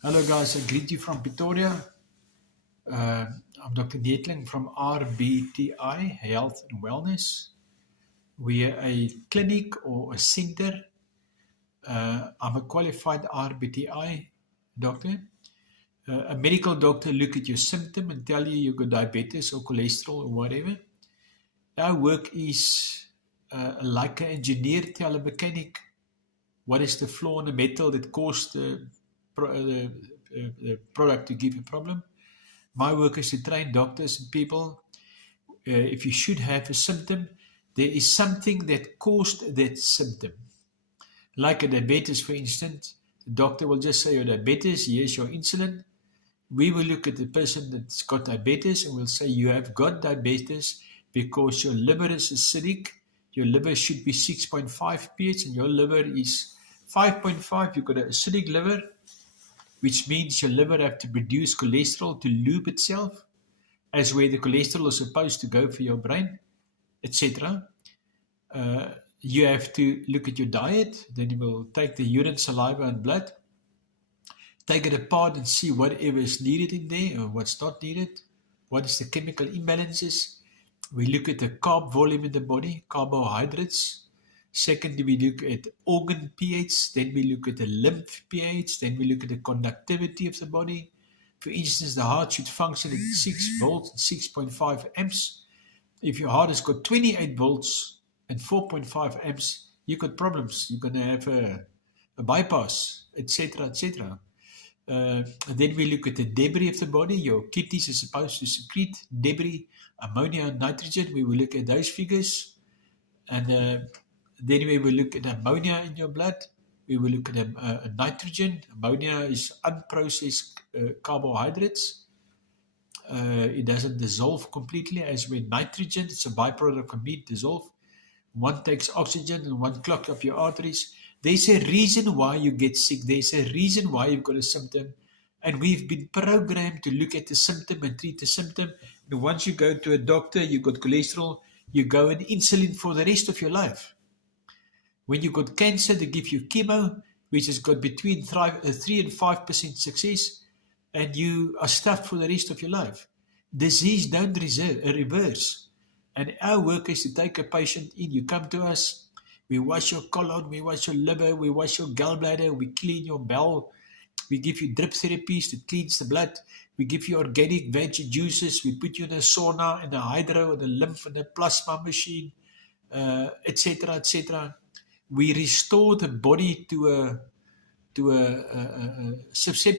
Hello guys, I greet you from Pretoria. I'm Dr. Dietling from RBTI, Health and Wellness. We are a clinic or a center. I'm a qualified RBTI doctor. A medical doctor look at your symptom and tell you you've got diabetes or cholesterol or whatever. Our work is like an engineer tell a mechanic what is the flaw in the metal that caused the product to give a problem. My work is to train doctors and people. If you should have a symptom, there is something that caused that symptom. Like a diabetes, for instance, the doctor will just say, your diabetes, here's your insulin. We will look at the person that's got diabetes and we'll say, you have got diabetes because your liver is acidic. Your liver should be 6.5 pH and your liver is 5.5. You've got an acidic liver, which means your liver have to produce cholesterol to lube itself as where the cholesterol is supposed to go for your brain, etc. You have to look at your diet. Then you will take the urine, saliva, and blood, take it apart and see whatever is needed in there or what's not needed. What is the chemical imbalances? We look at the carb volume in the body, carbohydrates. Secondly, we look at organ pH. Then we look at the lymph pH. Then we look at the conductivity of the body. For instance, the heart should function at 6 volts and 6.5 amps. If your heart has got 28 volts and 4.5 amps, you've got problems. You're going to have a bypass, etc., etc. Then we look at the debris of the body. Your kidneys are supposed to secrete debris, ammonia and nitrogen. We will look at those figures. And then we will look at ammonia in your blood. We will look at nitrogen. Ammonia is unprocessed carbohydrates. It doesn't dissolve completely, as when nitrogen, it's a byproduct of meat, dissolve. One takes oxygen and one clogs up your arteries. There's a reason why you get sick. There's a reason why you've got a symptom. And we've been programmed to look at the symptom and treat the symptom. And once you go to a doctor, you've got cholesterol, you go on insulin for the rest of your life. When you got cancer, they give you chemo, which has got between 3 and 5% success, and you are stuffed for the rest of your life. Disease don't reverse. And our work is to take a patient in. You come to us, we wash your colon, we wash your liver, we wash your gallbladder, we clean your bowel, we give you drip therapies that cleans the blood, we give you organic veggie juices, we put you in a sauna, in a hydro, in a lymph, in a plasma machine, etc., etc. We restore the body to a susceptible